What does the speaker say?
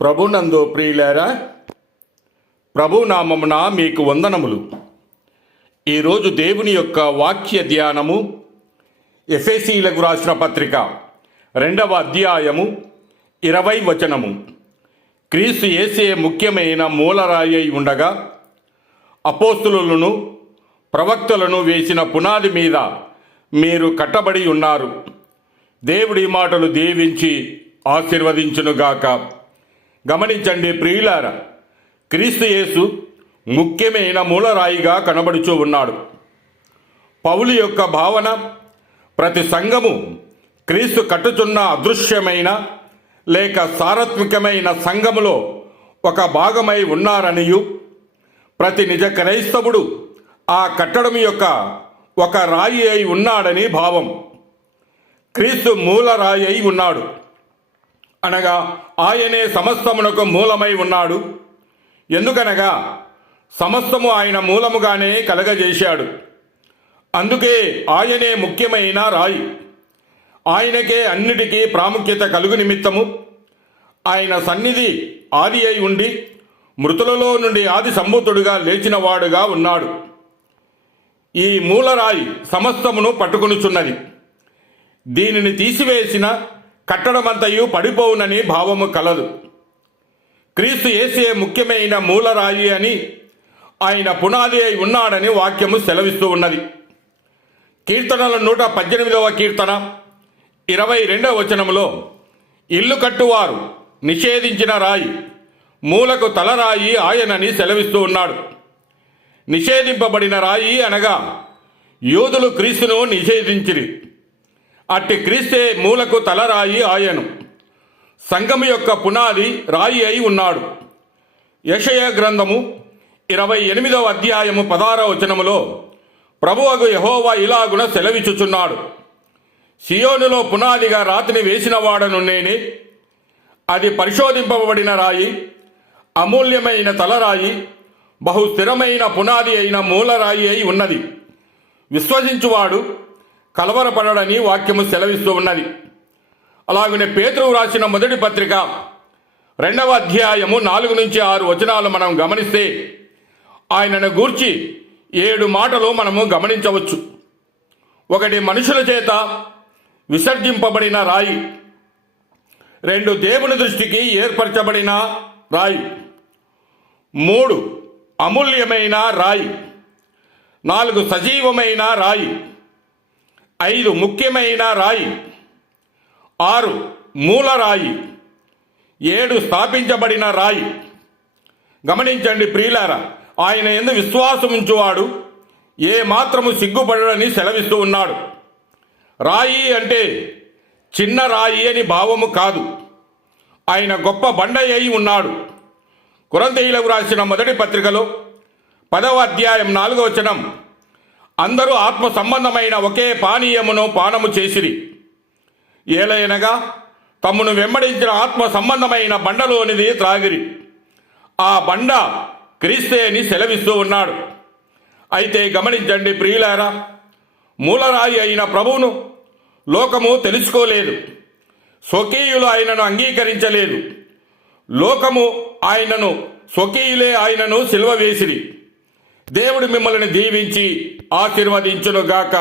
ప్రభునందు ప్రియులారా ప్రభు నామమున మీకు వందనములు. ఈరోజు దేవుని యొక్క వాక్య ధ్యానము ఎఫ్ఎసీలకు రాసిన పత్రిక రెండవ అధ్యాయము ఇరవై వచనము. క్రీస్తు యేసే ముఖ్యమైన మూలరాయి అయి ఉండగా అపోస్తులను ప్రవక్తలను వేసిన పునాది మీద మీరు కట్టబడి ఉన్నారు. దేవుడి మాటలు దీవించి ఆశీర్వదించునుగాక. గమనించండి ప్రియులార క్రీస్తు యేసు ముఖ్యమైన మూలరాయిగా కనబడుచూ ఉన్నాడు. పౌలు యొక్క భావన ప్రతి సంఘము క్రీస్తు కట్టుచున్న అదృశ్యమైన లేక సారత్వికమైన సంఘములో ఒక భాగమై ఉన్నారనియు ప్రతి నిజ క్రైస్తవుడు ఆ కట్టడం యొక్క ఒక రాయి అయి ఉన్నాడని భావం. క్రీస్తు మూల రాయి అయి ఉన్నాడు. అనగా ఆయనే సమస్తమునకు మూలమై ఉన్నాడు. ఎందుకనగా సమస్తము ఆయన మూలముగానే కలగజేశాడు. అందుకే ఆయనే ముఖ్యమైన రాయి. ఆయనకే అన్నిటికీ ప్రాముఖ్యత కలుగు నిమిత్తము. ఆయన సన్నిధి ఆది అయి ఉండి మృతులలో నుండి ఆది సంభూతుడుగా లేచినవాడుగా ఉన్నాడు. ఈ మూలరాయి సమస్తమును పట్టుకొనుచున్నది. దీనిని తీసివేసిన కట్టడమంతయు పడిపోవునని భావము కలదు. క్రీస్తు ఏసే ముఖ్యమైన మూలరాయి అని ఆయన పునాది అయి ఉన్నాడని వాక్యము సెలవిస్తూ ఉన్నది. కీర్తనల నూట పద్దెనిమిదవ కీర్తన ఇరవై రెండవ వచనములో ఇల్లు కట్టువారు నిషేధించిన రాయి మూలకు తలరాయి ఆయనని సెలవిస్తూ ఉన్నాడు. నిషేధింపబడిన రాయి అనగా యోధులు క్రీస్తును నిషేధించిరి. అట్టి క్రీస్తే మూలకు తలరాయి ఆయను. సంఘము యొక్క పునాది రాయి అయి ఉన్నాడు. యషయ గ్రంథము ఇరవై ఎనిమిదవ అధ్యాయము పదార వచనములో ప్రభువగు యహోవా ఇలాగున సెలవిచ్చుచున్నాడు. సియోనులో పునాదిగా రాతిని వేసినవాడను నేనే. అది పరిశోధింపబడిన రాయి అమూల్యమైన తలరాయి బహు స్థిరమైన పునాది అయిన మూలరాయి అయి ఉన్నది. విశ్వసించువాడు కలవరపడడని వాక్యము సెలవిస్తూ ఉన్నది. అలాగనే పేతురు రాసిన మొదటి పత్రిక రెండవ అధ్యాయము నాలుగు నుంచి ఆరు వచనాలు మనం గమనిస్తే ఆయనను గూర్చి ఏడు మాటలు మనము గమనించవచ్చు. ఒకటి మనుషుల చేత విసర్జింపబడిన రాయి రెండు దేవుని దృష్టికి ఏర్పరచబడిన రాయి మూడు అమూల్యమైన రాయి నాలుగు సజీవమైన రాయి ఐదు ముఖ్యమైన రాయి. ఆరు మూల రాయి. ఏడు స్థాపించబడిన రాయి. గమనించండి ప్రియులారా ఆయన ఎందు విశ్వాసం ఉంచువాడు ఏ మాత్రము సిగ్గుపడని సెలవిస్తూ ఉన్నాడు. రాయి అంటే చిన్న రాయి అని భావము కాదు. ఆయన గొప్ప బండ అయి ఉన్నాడు. కురంతీయులకు రాసిన మొదటి పత్రికలో పదవ అధ్యాయం నాలుగవచనం అందరూ ఆత్మ సంబంధమైన ఒకే పానీయమును పానము చేసిరి. ఏలయనగా తమ్మును వెంబడించిన ఆత్మ సంబంధమైన బండలోనిది త్రాగిరి. ఆ బండ క్రీస్తే అని సెలవిస్తూ ఉన్నాడు. అయితే గమనించండి ప్రియులారా మూలరాయి అయిన ప్రభువును లోకము తెలుసుకోలేదు. స్వకీయులు ఆయనను అంగీకరించలేదు. లోకము ఆయనను స్వకీయులే ఆయనను సిల్వ వేసిరి. దేవుడు మిమ్మల్ని దీవించి ఆశీర్వదించునుగాక.